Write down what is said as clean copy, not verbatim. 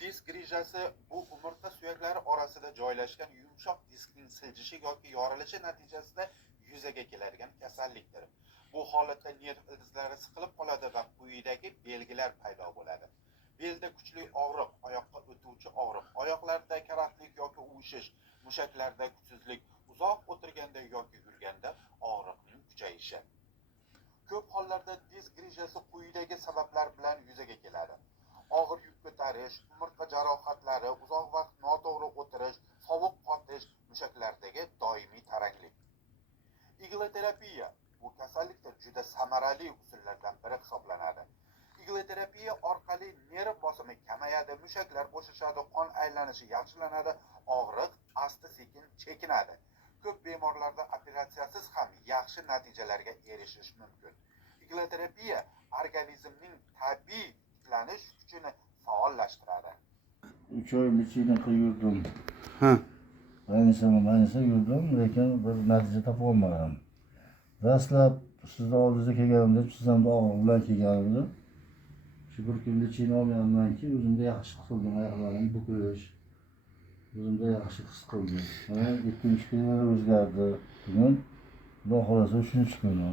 Disk rejasi bu umurtqa suyaklari orasida joylashgan yumshoq diskning siljishi yoki yorilishi natijasida yuzaga keladigan kasallikdir. Bu holatda nerv ildizlari siqilib qoladi va quyidagi belgilar paydo bo'ladi. Belda kuchli og'riq, oyoqqa o'tuvchi og'riq, oyoqlarda karaxtlik yoki uvishish, mushaklarda kuchsizlik, uzoq o'tirganda yoki yurganda og'riqning kuchayishi. Ko'p hollarda disk rejasi quyidagi sabablar bilan yuzaga keladi. Og'ir yuk ko'tarish, umurtqa jarohatlari, uzoq vaqt noto'g'ri o'tirish, sovuq qotish, mushaklardagi doimiy taranglik. Igloterapiya bu kasallikda juda samarali usullardan biri hisoblanadi. Igloterapiya orqali nerv bosimi kamayadi, mushaklar bo'shashadi, qon aylanishi yaxshilanadi, og'riq asta-sekin chekinadi. Ko'p bemorlarda operatsiyasiz ham yaxshi natijalarga erishish mumkin. Igloterapiya organizmning tabiiy tiklanish kuchini faollashtiradi. 3 oy lichina yurdim. Ha. Aynisa yurdim, lekin bir natija topa olmadim. Dastlab sizni oldingizga kelganimda sizdan og'riq bilan kelgandim. Shu bir kun lichina olgandan keyin o'zimda yaxshi his qildim, oyoqlarim bukish. O'zimda yaxshi his qildim. Mana 2-3 kun o'zgardi. Bugun Xudo xolasa 3-chi kuni.